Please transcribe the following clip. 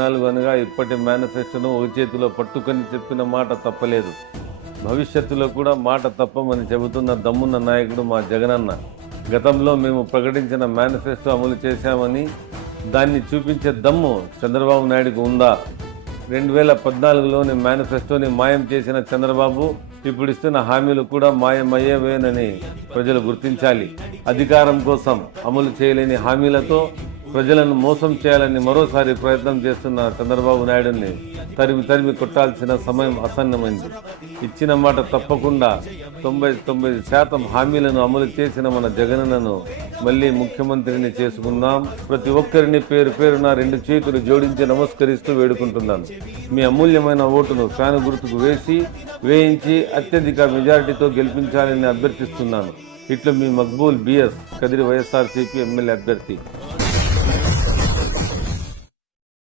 నాలుగు అనగా ఇప్పటి మేనిఫెస్టోను ఒక చేతిలో పట్టుకొని చెప్పిన మాట తప్పలేదు. భవిష్యత్తులో కూడా మాట తప్పమని చెబుతున్న దమ్మున్న నాయకుడు మా జగనన్న. గతంలో మేము ప్రకటించిన మేనిఫెస్టో అమలు చేశామని దాన్ని చూపించే దమ్ము చంద్రబాబు నాయుడుకు ఉందా? రెండు వేల పద్నాలుగులోని మేనిఫెస్టోని మాయం చేసిన చంద్రబాబు ఇప్పుడు ఇస్తున్న హామీలు కూడా మాయమయ్యేవేనని ప్రజలు గుర్తించాలి. అధికారం కోసం అమలు చేయలేని హామీలతో ప్రజలను మోసం చేయాలని మరోసారి ప్రయత్నం చేస్తున్న చంద్రబాబు నాయుడుని తరిమి తరిమి కొట్టాల్సిన సమయం అసన్నమైంది ఇచ్చిన మాట తప్పకుండా తొంభై తొంభై శాతం హామీలను అమలు చేసిన మన జగనన్నను మళ్ళీ ముఖ్యమంత్రిని చేసుకుందాం. ప్రతి ఒక్కరిని పేరు పేరున రెండు చేతులు జోడించి నమస్కరిస్తూ వేడుకుంటున్నాను. మీ అమూల్యమైన ఓటును ఫ్యాన్ గుర్తుకు వేసి వేయించి అత్యధిక మెజారిటీతో గెలిపించాలని అభ్యర్థిస్తున్నాను. ఇట్లు మీ Maqbool B S Kadiri Y S R C P M L A అభ్యర్థి. Thank you.